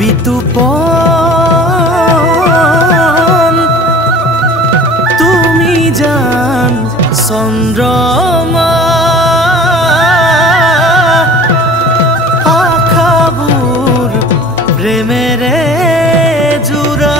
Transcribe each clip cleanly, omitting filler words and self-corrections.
বিতুপন তুমি জান চন্দ্रमा আখাবোৰ প্ৰেমেৰে জোৰা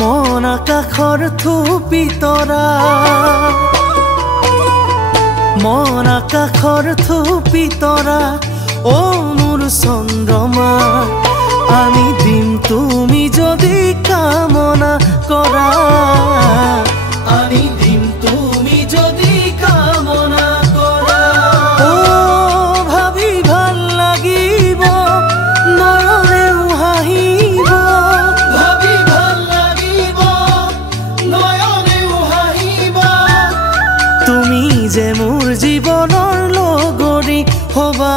মন আকাশৰ থুপি তৰা মন আকাশৰ থুপি তৰা ও মোৰ চন্দ্ৰমা আনি দিম তুমি যদি কামনা কৰা আনি দিম তুমি যদি কামনা কৰা ও ভাবি ভাল লাগিব নয়নেও হাঁহিব ভাবি ভাল লাগিব নয়নেও হাঁহিব তুমি যে মোৰ জীৱনৰ লগৰী হবা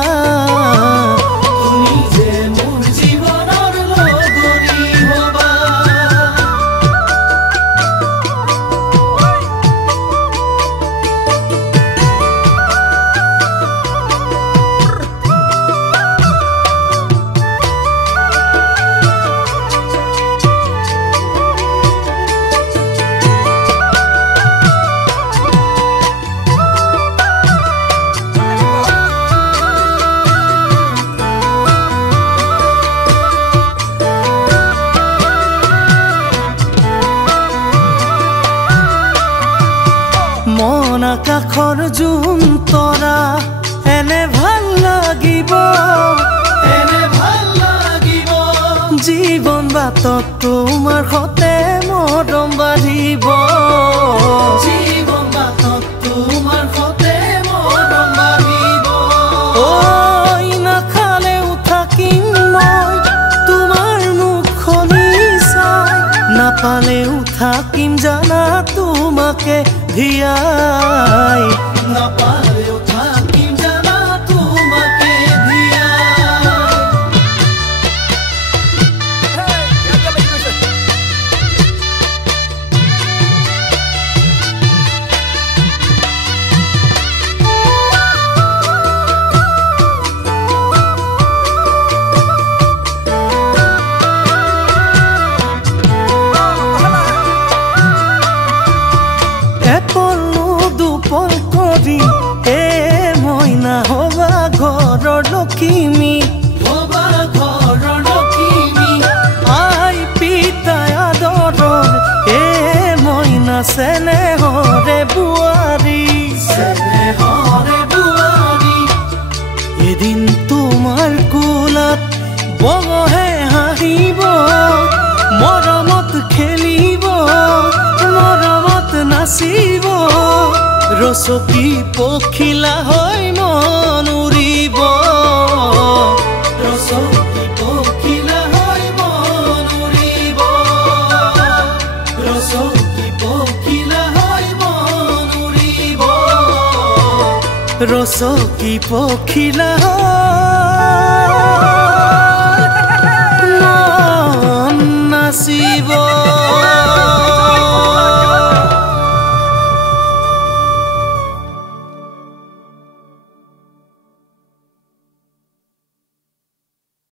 তুমি যে মোৰ জীৱনৰ লগৰী হবা মন আকাশৰ জোন তৰা এনে ভাল লাগিব জীৱন বাটত তোমাৰ সতে মৰম বাঢ়িব জীৱন বাটত তোমাৰ সতে মৰম বাঢ়িব ঐ নাখালেও থাকিম মই তোমাৰ মুখখনি চাই নাপালেও থাকিম জানা তোমাকে ধিয়াই নাপালেও থাকিম জানা তোমাকে দুপল কৰি এ মইনা হবা ঘৰৰ লখিমী হবা ঘৰৰ লখিমী আই পিতাই আদৰৰ এ মইনা চেনেহৰে বোৱাৰী এদিন তোমাৰ কোলাত বহে হাঁহিব মৰমত খেলিব মৰমত নাচিব ৰচকী পখিলা হৈ মন উৰিব ৰচকী পখিলা হৈ মন উৰিব ৰচকী পখিলা হৈ মন উৰিব ৰচকী পখিলা